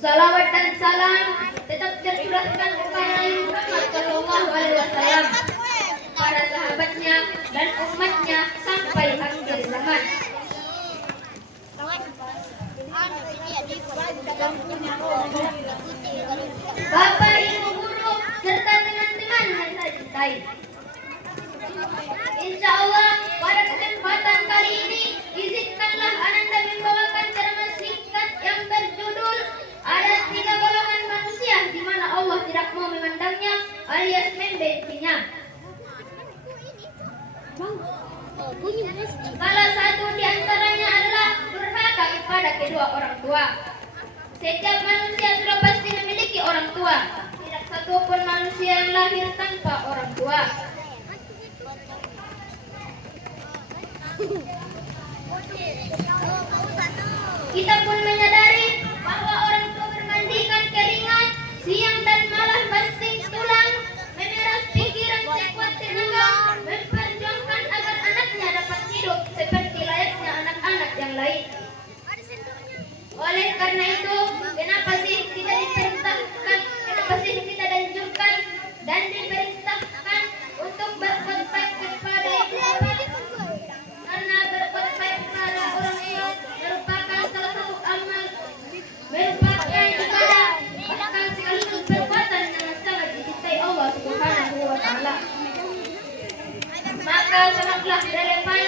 Salawat dan salam tetap tercurahkan kepada Nabi Muhammad Shallallahu Alaihi Wasallam, para sahabatnya dan umatnya sampai akhir zaman. Bapak, Ibu guru serta teman-teman yang saya cintai, insya Allah pada kesempatan kali ini izinkanlah Ananda membawakan ceramah singkat yang berjudul ada tiga golongan manusia di mana Allah tidak mau memandangnya alias membencinya. Salah satu di antaranya adalah durhaka kepada kedua orang tua. Setiap manusia sudah pasti memiliki orang tua. Tidak satupun manusia yang lahir tanpa orang tua. Kita pun menyadari bahwa orang tua bermandikan keringat siang dan malam banting tulang, memeras pikiran sekuat tenaga, memperjuangkan agar anaknya dapat hidup seperti layaknya anak-anak yang lain. Oleh karena itu, kenapa sih tidak diperintahkan, kenapa sih tidak dianjurkan dan diperintahkan untuk berbuat baik kepada ibu bapak? Karena berbuat baik kepada orang tua merupakan salah satu amal, merupakan ibadah, bahkan sekaligus perbuatan yang sangat dicintai Allah Subhanahu wa Ta'ala. Maka sangatlah relevan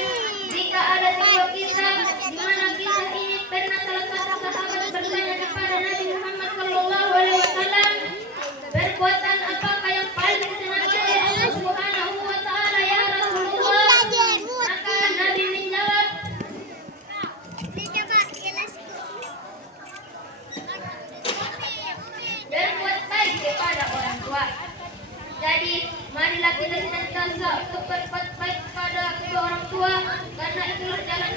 jika ada sebuah kisah di mana kisah ini pernah salah satu sahabat bertanya kepada Nabi Muhammad Shallallahu Alaihi Wasallam, perbuatan apakah yang paling disenangi oleh Allah Subhanahu wa Ta'ala ya Rasulullah? Maka Nabi menjawab, berbuat baik kepada orang tua. Jadi, marilah kita senantiasa untuk berbuat baik kepada kedua orang tua, karena itulah jalan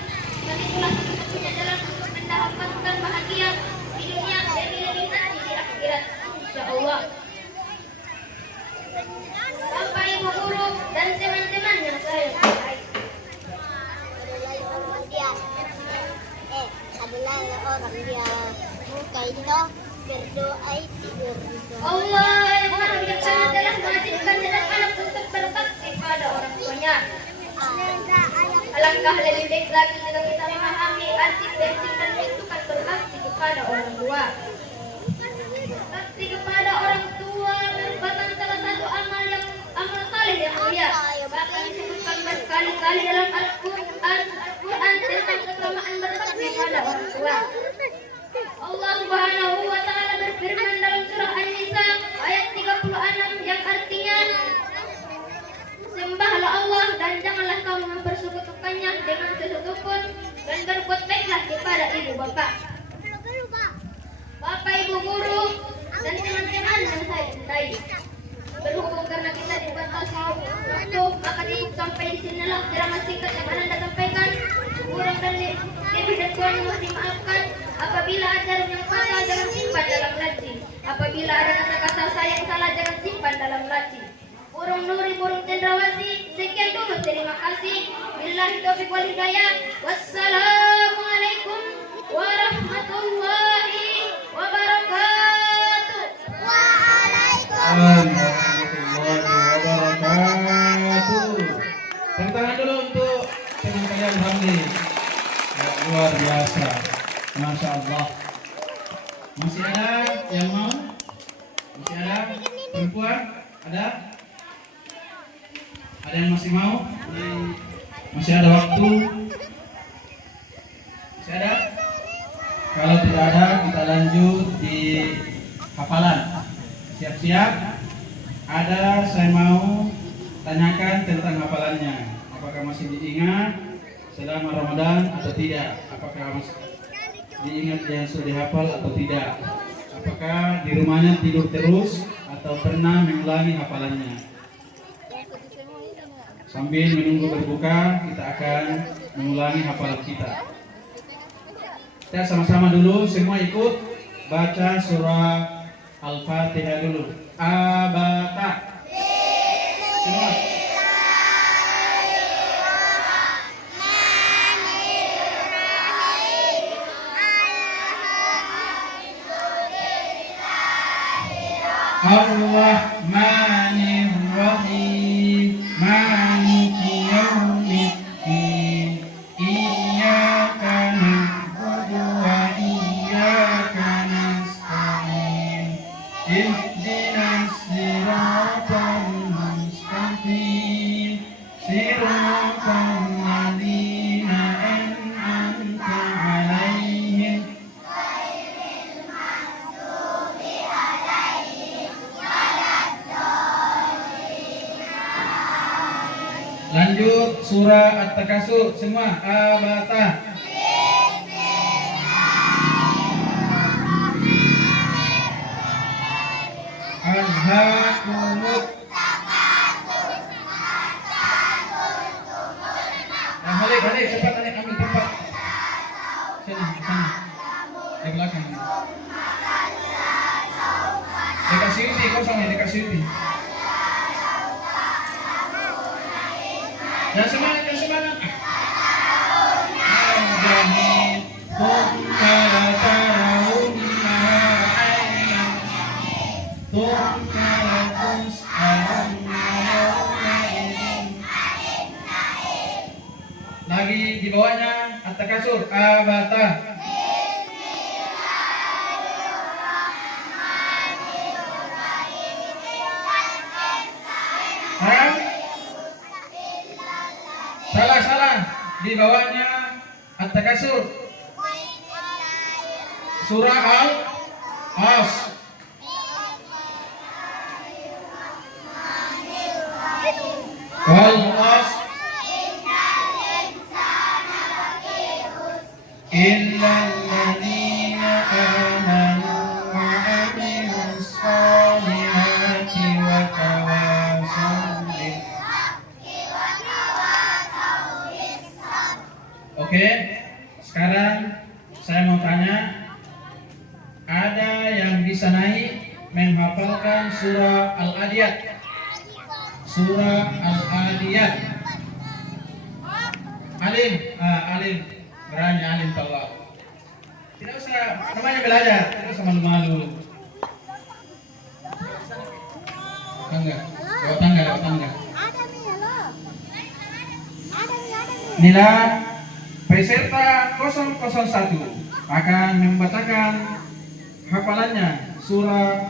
dan itulah satu-satunya jalan untuk mendapatkan bahagia di dunia dan lebih nanti di akhirat, insya Allah. Bapak, Ibu guru dan teman-teman yang saya cintai, adalah orang dia buka itu berdoa itu Allah yang Maha Bijaksana telah mewajibkan anak untuk berbakti kepada orang tuanya. Alangkah lebih baik lagi jika kita memahami arti penting dan menentukan berbakti kepada orang tua. Bakti kepada orang tua merupakan salah satu amal saleh yang mulia. Bahkan disebutkan berkali-kali dalam Al-Quran tentang keutamaan berbakti kepada orang tua. Allah Subhanahu wa Ta'ala berfirman dalam surah An-Nisa ayat 36 yang artinya, sembahlah Allah dan janganlah kamu mempersekutukannya dengan sesuatu pun, dan berbuat baiklah kepada ibu bapak. Bapak, Ibu guru dan teman-teman yang saya cintai, berhubung karena kita dibatasi waktu, maka cukup sampai di sinilah ceramah singkat yang Anda sampaikan. Kurang dan lebih dan kurang mohon dimaafkan. Apabila ada yang salah jangan simpan dalam laci. Apabila ada kata-kata saya yang salah jangan simpan dalam laci. Burung Nuri, burung cendrawasih. Sekian dulu, terima kasih. Billahi taufiq wal hidayah. Wassalamualaikum warahmatullahi wabarakatuh. Waalaikumsalam warahmatullahi wabarakatuh. Tepuk tangan dulu untuk teman kalian Hamdi. Luar biasa, Masya Allah. Masih ada yang mau? Masih ada perempuan? Ada? Ada yang masih mau? Masih ada waktu? Masih ada? Kalau tidak ada, kita lanjut di hafalan. Siap-siap. Ada saya mau tanyakan tentang hafalannya. Apakah masih diingat selama Ramadan atau tidak? Apakah masih diingat yang sudah dihafal atau tidak? Apakah di rumahnya tidur terus atau pernah mengulangi hafalannya? Sambil menunggu berbuka, kita akan mengulangi hafalan kita. Kita sama-sama dulu, semua ikut baca surah Al-Fatihah dulu. Abata. Semua. Ar-Rahmanir Rahim Maliki Yaumiddin Iyyaka na'budu wa iyyaka nasta'in Ihdinas siratal mustaqim Siratal ladzina an'amta 'alaihim Lanjut surah At-Takasur semua abata. Alhaakumut balik cepat ambil tempat. Sini. Di belakang. Dekat sini kosong ya, dekat sini. Yang semangat. Lagi di bawahnya At-Takasur abata. Salah. Di bawahnya At-Takasur. Surah Al-As. Wal-As. Innal ladzina amanu wa 'amilus shalihati wa tawassaw bil Oke, sekarang saya mau tanya, ada yang bisa naik menghafalkan surah Al-Adiyat? Surah Al-Adiyat. Alim, berani alim tolak. Tidak usah, namanya belajar, tidak usah malu-malu. Lewat tangga. Inilah peserta 001 akan membacakan hafalannya surah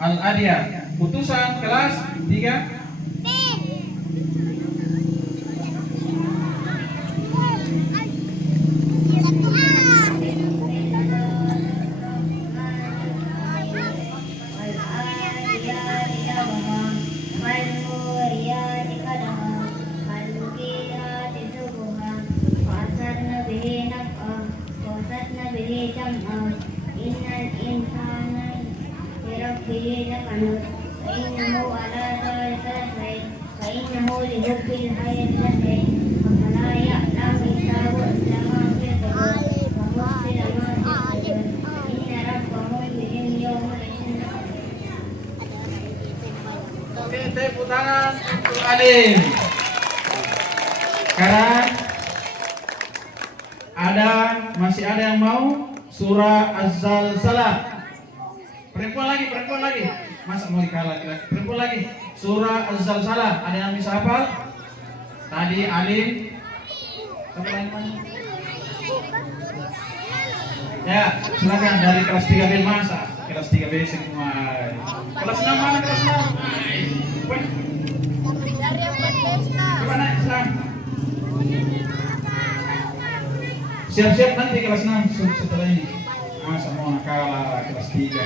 Al-Adiyat. Putusan kelas 3. Oke, tepuk tangan untuk Alim. Sekarang masih ada yang mau surah Az-Zalzalah. Perempuan lagi. Masa mau dikalah laki-laki? Perempuan lagi. Surah Az-Zalzalah. Ada yang bisa hafal? Tadi Alim. Siapa lagi mana? Ya, silakan dari kelas 3B masa. Kelas 3B semua. Kelas 6 mana kelas 6? Coba naik selang. Siap-siap nanti kelas 6 setelah ini. Masa mau kalah kelas 3.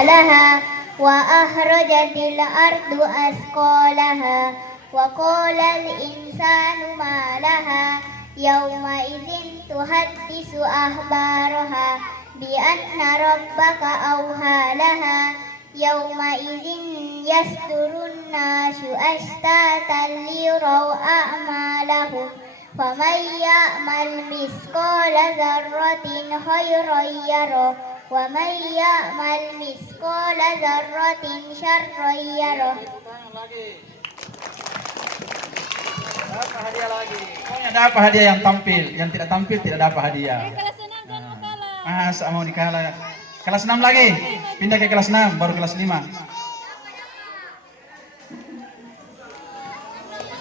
لها وأخرجت الأرض أثقالها وقال الإنسان ما لها يومئذ تحدث أخبارها بأن ربك أوحى لها يومئذ يصدر الناس أشتاتا ليروا أعمالهم فمن يعمل مثقال ذرة خيرا يره ومن يعمل مثقال ذرة شرا يره. Dapat hadiah lagi. Pokoknya dapat hadiah yang tampil, yang tidak tampil tidak dapat hadiah. Masa mau dikalah. Kelas 6 lagi. Pindah ke kelas 6, baru kelas 5.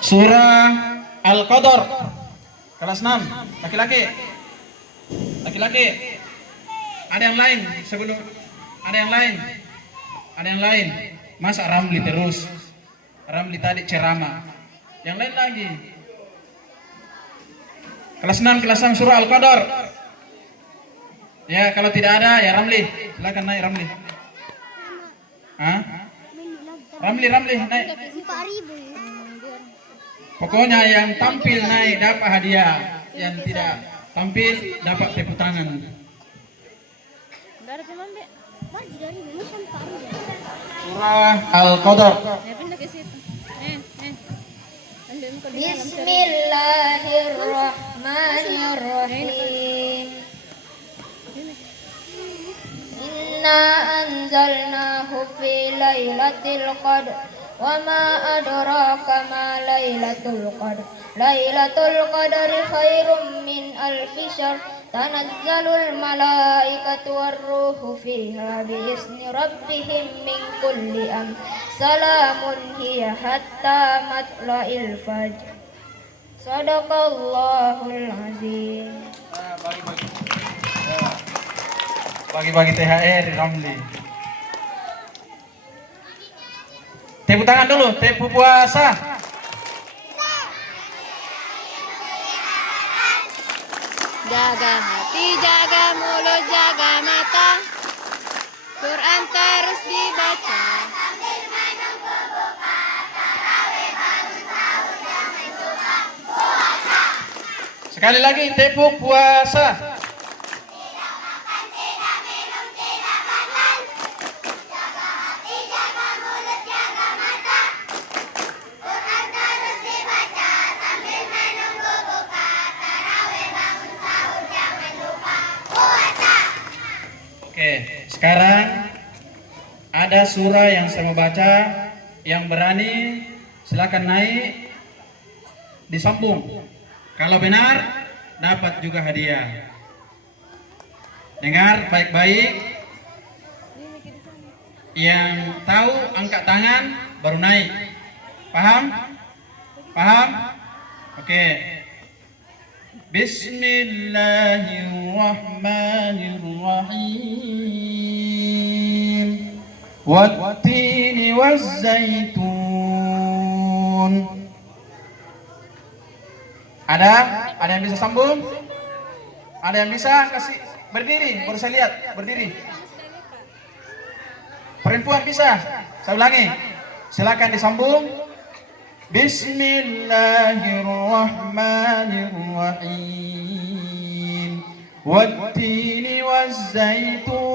Surah Al-Qadar. Kelas 6, laki-laki. Laki-laki. Ada yang lain sebelum ada yang lain. Ada yang lain. Masa Ramli terus? Ramli tadi ceramah. Yang lain lagi. Kelas 6 surah Al-Qadar. Ya, kalau tidak ada ya Ramli. Silakan naik Ramli. Hah? Ramli naik. 4.000. Pokoknya yang tampil naik dapat hadiah. Yang tidak tampil dapat tepuk tangan. Surah Al-Qadar. Bismillahirrahmanirrahim. Inna anzalnahu fi lailatul qadr wa ma adraka ma lailatul qadr. Lailatul qadri khairum min alfi syahr. Tanazzalul malaikatu warruhu fiha biizni rabbihim min kulli amr. Salamun hiya hatta matla'il fajr. Sadaqallahul azim. Bagi-bagi THR di Ramli. Tepuk tangan dulu, tepuk puasa. Jaga hati, jaga mulut, jaga mata. Quran terus dibaca. Sekali lagi tepuk puasa. Oke, sekarang ada surah yang saya mau baca. Yang berani silakan naik disambung. Kalau benar dapat juga hadiah. Dengar baik-baik. Yang tahu angkat tangan baru naik. Paham? Paham? Oke. Bismillahirrahmanirrahim. Wattini wazzaitun. Ada yang bisa sambung? Ada yang bisa kasih berdiri? Baru saya lihat berdiri. Perempuan bisa? Saya ulangi. Silakan disambung. Bismillahirrahmanirrahim. Wattini wazzaitun.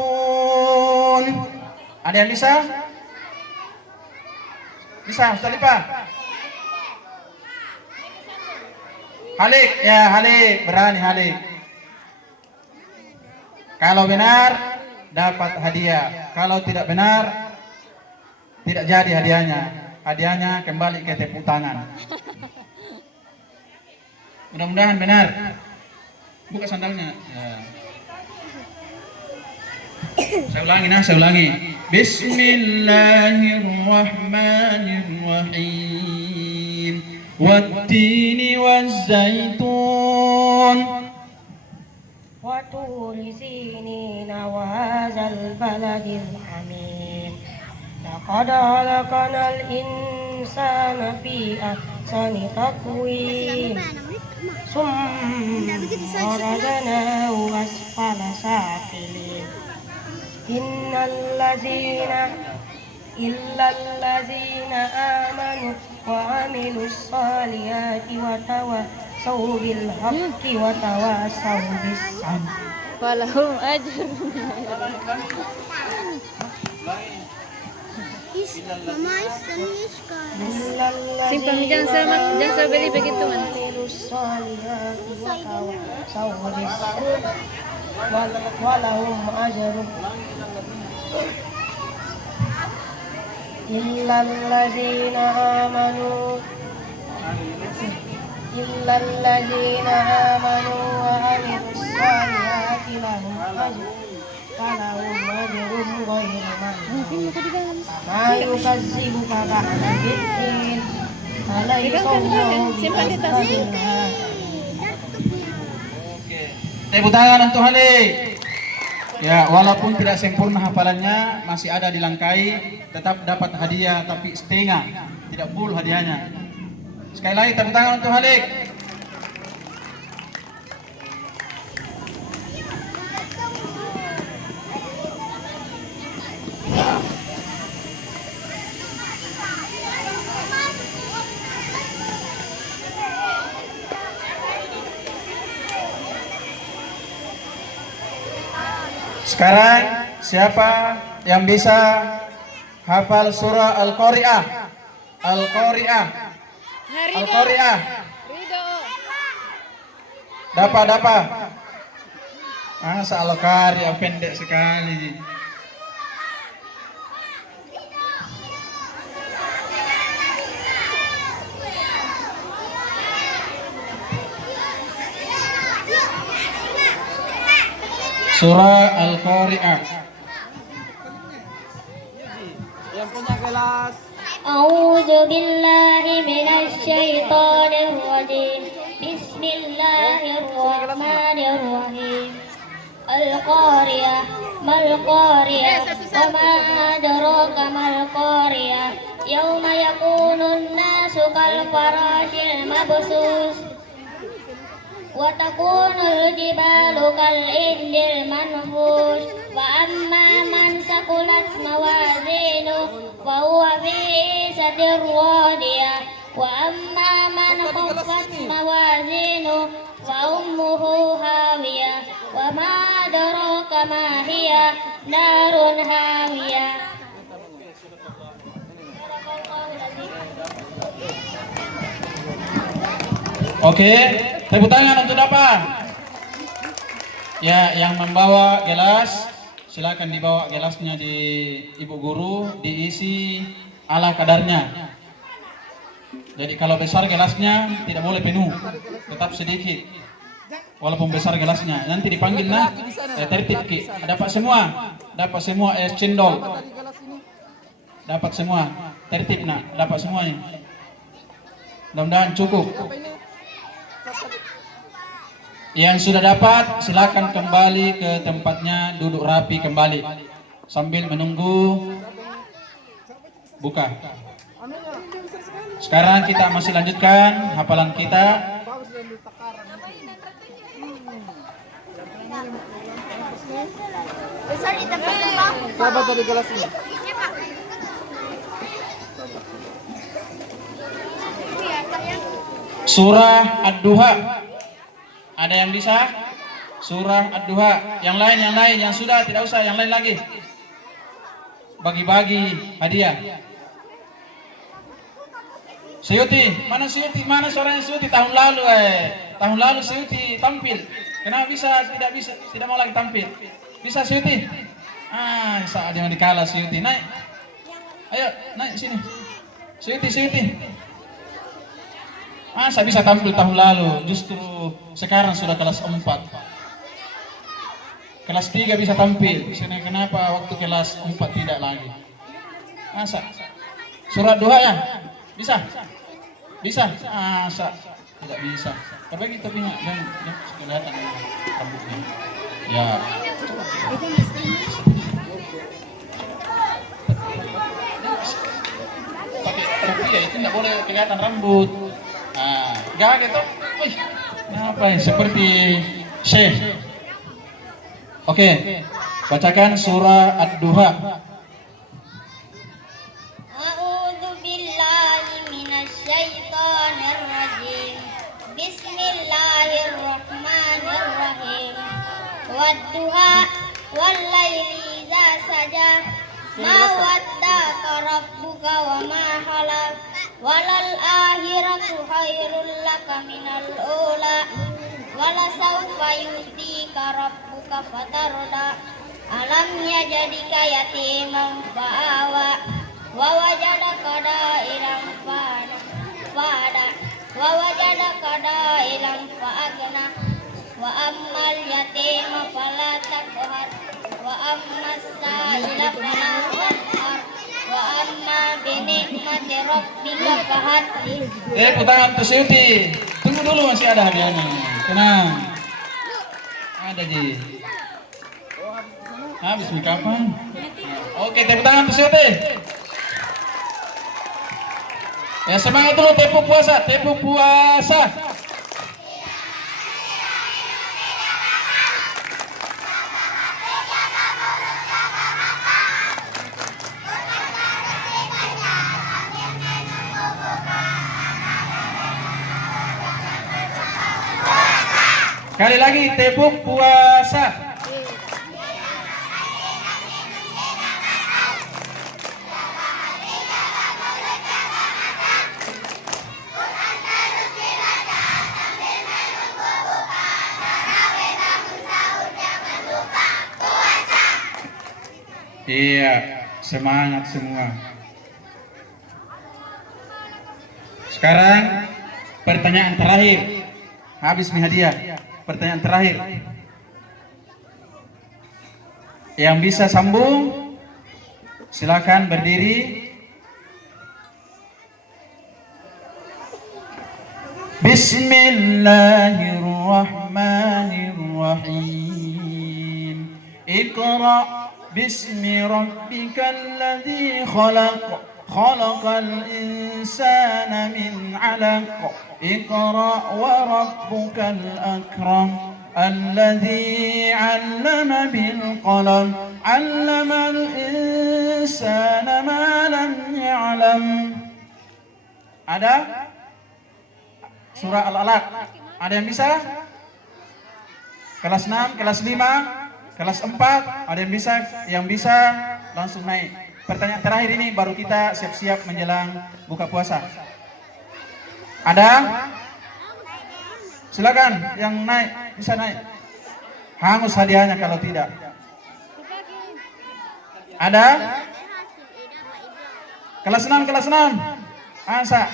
Ada yang bisa? Bisa, Ustaz Lipa? Halik, ya Halik, berani Halik. Kalau benar dapat hadiah, kalau tidak benar tidak jadi hadiahnya. Hadiahnya kembali ke tepuk tangan. Mudah-mudahan benar. Buka sandalnya. Ya. Saya ulangi. Bismillahirrahmanirrahim. Wattini wazzaitun. Wa turi sinina wa hadzal baladil hamim. Laqad khalaqnal insana fi ahsani taqwim. Summa radadnahu asfala safilin. Illal ladzina amanu wa amilus salihati wa tawassaw bil haqqi wa tawassaw bis sabr. Walahum ajrun. Mama English ka. Simpang jangan sa beli begitu man. Walahum ajrun. Illal ladzina amanu wa amilus salihati لهم أجر غير ممنون ما يكذبك بعد بالدين أليس الله بأحكم الحاكمين. Tepuk tangan untuk Halik. Ya, walaupun tidak sempurna hafalannya, masih ada di Langkai, tetap dapat hadiah tapi setengah, tidak full hadiahnya. Sekali lagi tepuk tangan untuk Halik. Sekarang siapa yang bisa hafal surah Al-Qari'ah? Al-Qari'ah. Al-Qari'ah. Dapat. Masa Al-Qari'ah pendek sekali. Surah Al-Qari'ah. Yang punya gelas. A'udzu billahi minasy syaithanir rajim. Bismillahirrahmanirrahim. Al-Qari'ah, mal Qari'ah, wa ma adraka mal Qari'ah. Yauma yakunun nasu kal farashil mabsus. Wa takunul jibalu kal indil manfush. Wa amma man saqulat mawazinu fa huwa fi 'ishatin radiyah. Wa amma man khaffat mawazinu fa ummuhu hawiyah. Wa ma adraka ma hiya narun hawiyah. Oke, tepuk tangan untuk apa? Ya, yang membawa gelas, silakan dibawa gelasnya di ibu guru, diisi ala kadarnya. Jadi kalau besar gelasnya tidak boleh penuh, tetap sedikit. Walaupun besar gelasnya, nanti dipanggil nah, tertib ki. Dapat semua es cendol. Dapat semua, tertib nak, dapat semuanya. Mudah-mudahan cukup. Yang sudah dapat silakan kembali ke tempatnya, duduk rapi kembali sambil menunggu buka. Sekarang kita masih lanjutkan hafalan kita. Sahabat dari gelasnya. Surah Ad-Duha. Ada yang bisa? Surah Ad-Duha. Yang lain, yang sudah tidak usah, yang lain lagi. Bagi-bagi hadiah. Suyuti, mana Suyuti? Mana suaranya Suyuti tahun lalu? Tahun lalu Suyuti tampil. Kenapa tidak mau lagi tampil? Bisa Suyuti? Saat dia dikalah Suyuti. Naik. Ayo, naik sini. Suyuti. Saya bisa tampil tahun lalu, justru sekarang sudah kelas 4. Kelas 3 bisa tampil, kenapa waktu kelas 4 tidak lagi? Masa? Surat Duha ya? Bisa? Bisa? Tidak bisa. Tapi kita punya, jangan kelihatan rambutnya. Ya. Pakai rambut ya, itu tidak boleh kelihatan rambut. Gak gitu. Apa ya? Seperti Syekh. Oke, bacakan surah Ad-Duha. A'udzu billahi minasy syaithanir rajim. Bismillahirrahmanirrahim. Wad-duha wal laili idza saja. Ma wadda'aka rabbuka wa ma khala. Walal akhiratu khairul laka minal ula. Wala sawfa yu'tika rabbuka fatarda. Alam yajadika yatiman fa'awa. Wa wajadaka da'ilan fa'ada. Wa wajadaka da'ilan fa'agna. wa ammal yatima fala taqhar wa ammas sa'ila fala tanhar wa amma bi ni'mati rabbika fahaddith. Tepuk tangan untuk Siti. Tunggu dulu, masih ada hadiahnya. Tenang. Ada Ji. Habis nih kapan? Oke, tepuk tangan untuk Siti. Ya semangat dulu, tepuk puasa, tepuk puasa. Sekali lagi, tepuk puasa. Iya, semangat semua. Sekarang pertanyaan terakhir. Habis nih hadiah. Pertanyaan terakhir. Yang bisa sambung, silakan berdiri. Bismillahirrahmanirrahim. Iqra' bismi rabbikal ladzi khalaq. Khalaqal insana min 'alaq. Iqra' wa rabbukal akram. Alladzi 'allama bil qalam. 'Allamal insana ma lam ya'lam. Ada? Surah Al-Alaq. Ada yang bisa? Kelas 6, kelas 5, kelas 4, ada yang bisa? Yang bisa langsung naik. Pertanyaan terakhir ini baru kita siap-siap menjelang buka puasa. Ada? Silakan yang naik, bisa naik. Hangus hadiahnya kalau tidak. Ada? Kelas 6, kelas 6. Asa.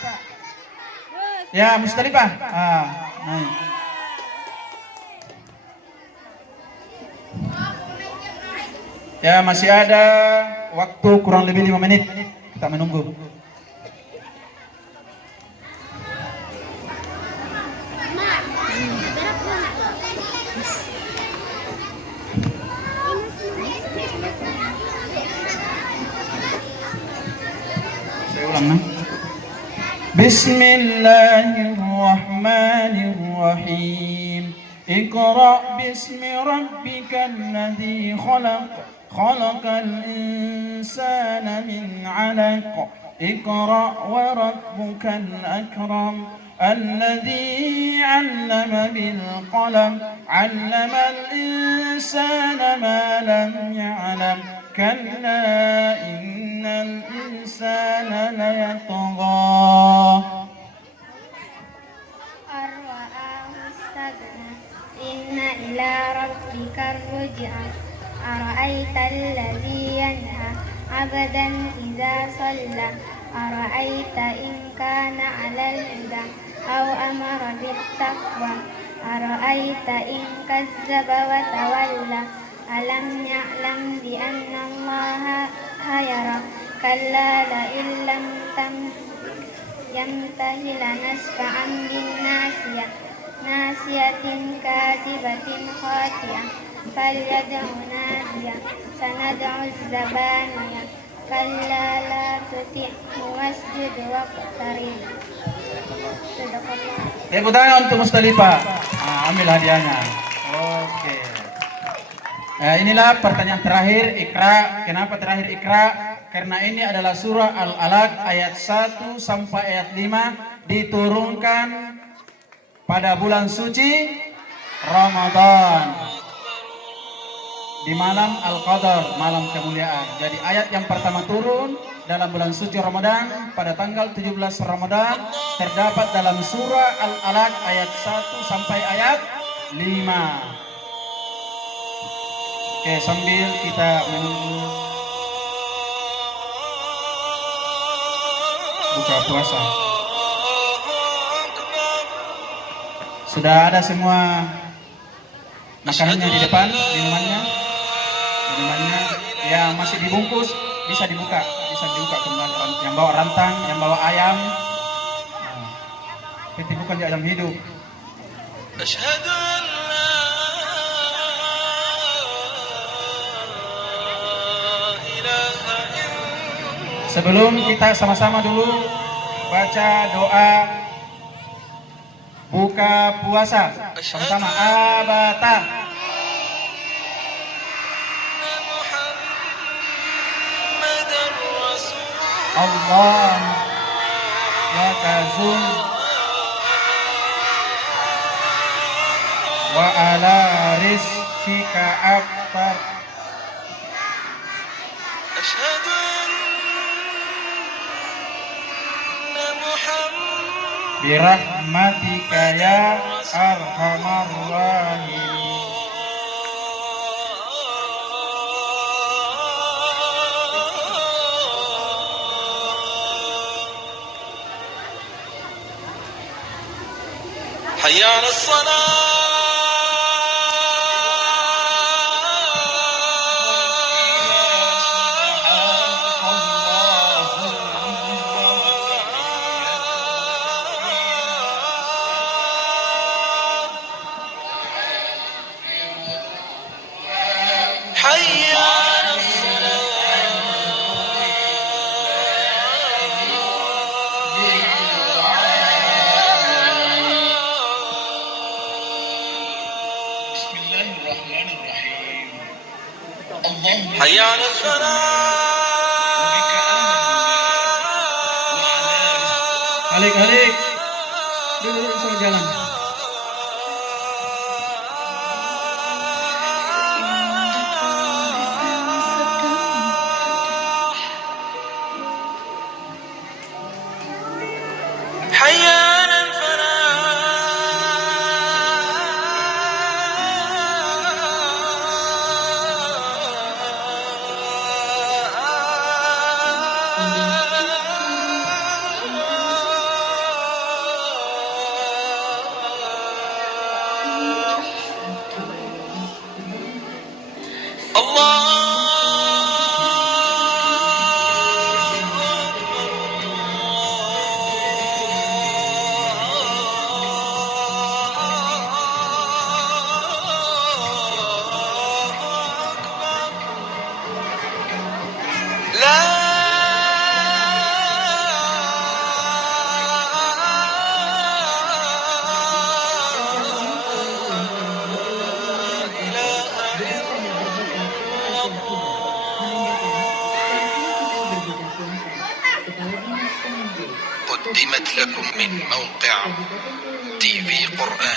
Ya, Mustalifah. Naik. Ya, masih ada waktu kurang lebih 5 menit. Kita menunggu. Saya ulang, nah. Bismillahirrahmanirrahim. Iqra' bismi rabbikal ladzi khalaq. Khalaqal insana min 'alaq. Iqra' wa rabbukal akram. Alladzi 'allama bil qalam. 'Allamal insana ma lam ya'lam. Kalla innal insana layatgha. Inna ila rabbika ruj'a. Ara'aita alladhi yanha 'abdan idza shalla. Ara'aita in kana 'alal huda aw amara bit taqwa. Ara'aita in kazzaba wa tawalla. Alam ya'lam bi anna Allaha yara. Kalla la illam yantahi lanasfa'an bin nasiyah. Nasiyatin kadibatin khati'ah. Falyad'u nadiyah. Sanad'u zabaniyah. Kalla la tuti'hu wasjud waqtarib. Tepuk tangan untuk Mustalifah. Ambil hadiahnya. Oke. Inilah pertanyaan terakhir Iqra. Kenapa terakhir Iqra? Karena ini adalah surah Al-Alaq ayat 1 sampai ayat 5 diturunkan pada bulan suci Ramadan, di malam Al-Qadar, malam kemuliaan. Jadi ayat yang pertama turun dalam bulan suci Ramadan pada tanggal 17 Ramadan terdapat dalam surah Al-Alaq ayat 1 sampai ayat 5. Oke, sambil kita menunggu buka puasa. Sudah ada semua makanannya di depan, minumannya yang masih dibungkus bisa dibuka kembali. Yang bawa rantang, yang bawa ayam, tapi bukan di ayam hidup. Sebelum kita sama-sama dulu baca doa buka puasa sama-sama abata. Allah wa kazun wa ala rizkika akbar. Birahmatika ya arhamar rahimin. حي على الصلاة حي على حي على الفلاح. Alik dulu sama jalan. حي على قدمت لكم من موقع tvquran.com.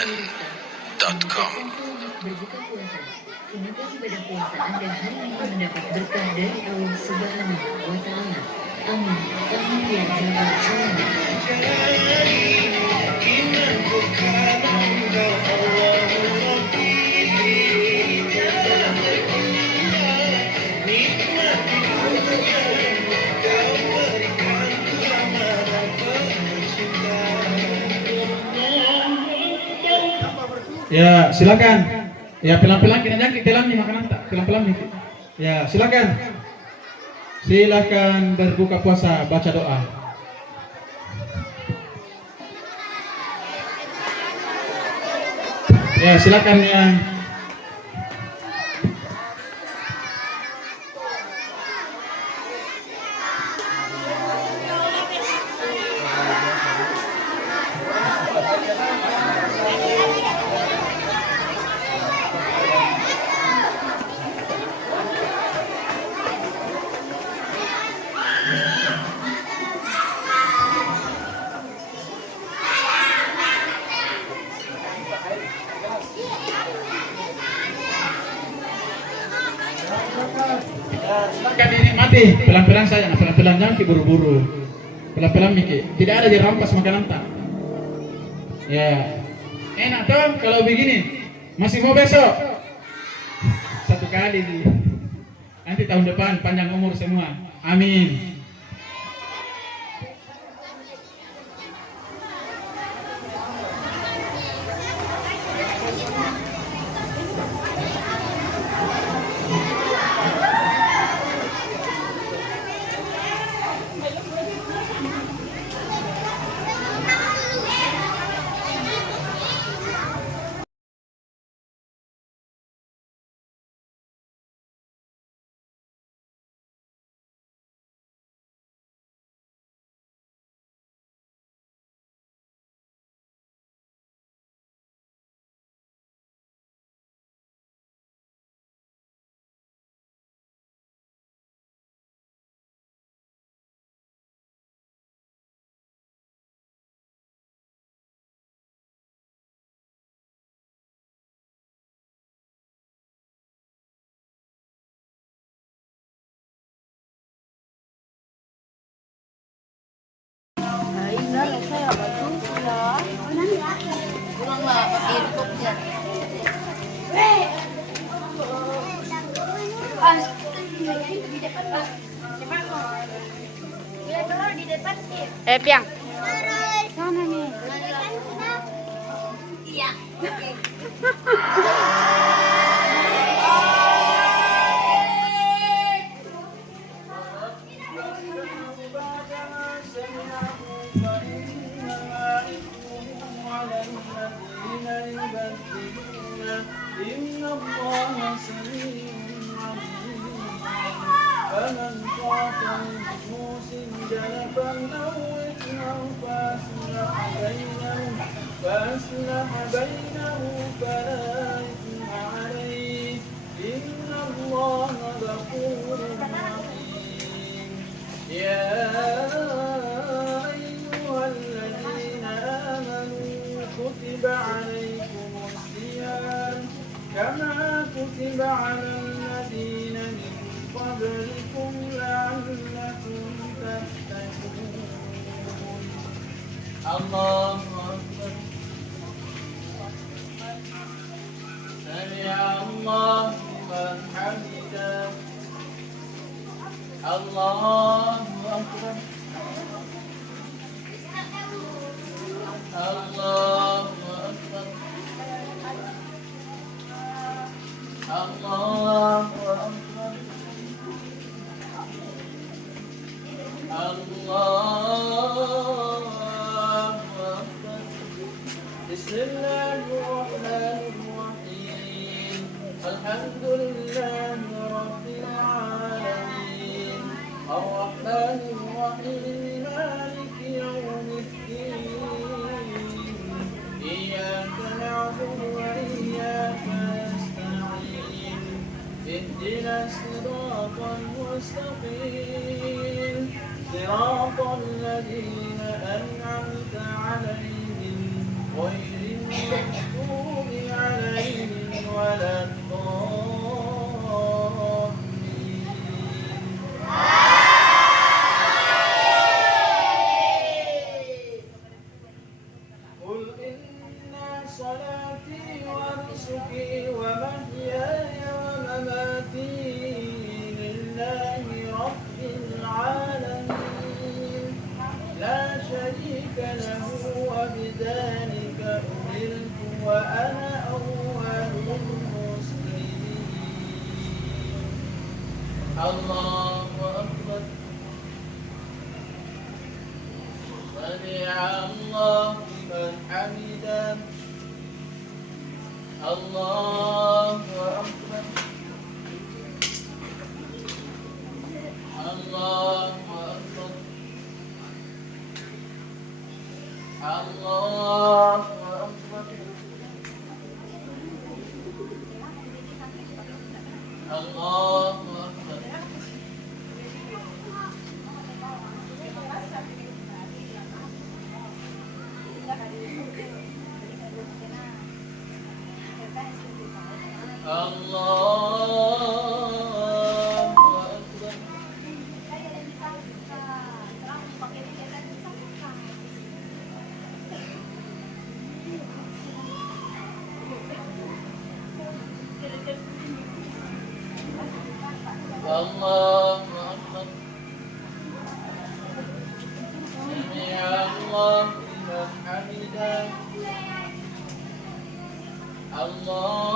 Berbuka puasa, semoga ibadah puasa Anda hari ini mendapat berkah dari Allah Subhanahu wa Ta'ala. Amin. Amin ya rabbal Ya, silakan. Ya, pelan-pelan kita jangkit dalam nih makanan tak. Pelan-pelan nih. Ya, silakan. Silakan berbuka puasa, baca doa. Ya, silakan ya. Silakan dinikmati pelan-pelan saja, pelan-pelan jangan buru-buru, pelan-pelan mikir. Tidak ada dirampas makanan tak. Ya, enak tuh kalau begini. Masih mau besok? Satu kali sih. Nanti tahun depan panjang umur semua. Amin. Piang. Sana nih. إن الله سميع عليم فمن خاف من موس جنفا أو إثما فأصلح بينه فلا إثم عليه إن الله غفور رحيم يا أيها الذين آمنوا كتب عليكم الصيام كما كتب على الذين من قبلكم لعلكم تتقون الله أكبر سمع الله لمن حمده الله أكبر الله أكبر الله أكبر الله أكبر بسم الله الرحمن الرحيم الحمد لله رب العالمين الرحمن الرحيم مالك يوم الدين إياك نعبد وإياك نستعين اهدنا الصراط المستقيم صراط الذين أنعمت عليهم غير المغضوب عليهم ولا الضالين قل إن صلاتي ونسكي ومحياي ومماتي لله رب العالمين لا شريك له وبذلك أمرت وأنا أول المسلمين الله أكبر سمع الله لمن حمده الله أكبر الله أكبر الله أكبر الله أكبر الله أكبر الله أكبر سمع الله لمن حمده الله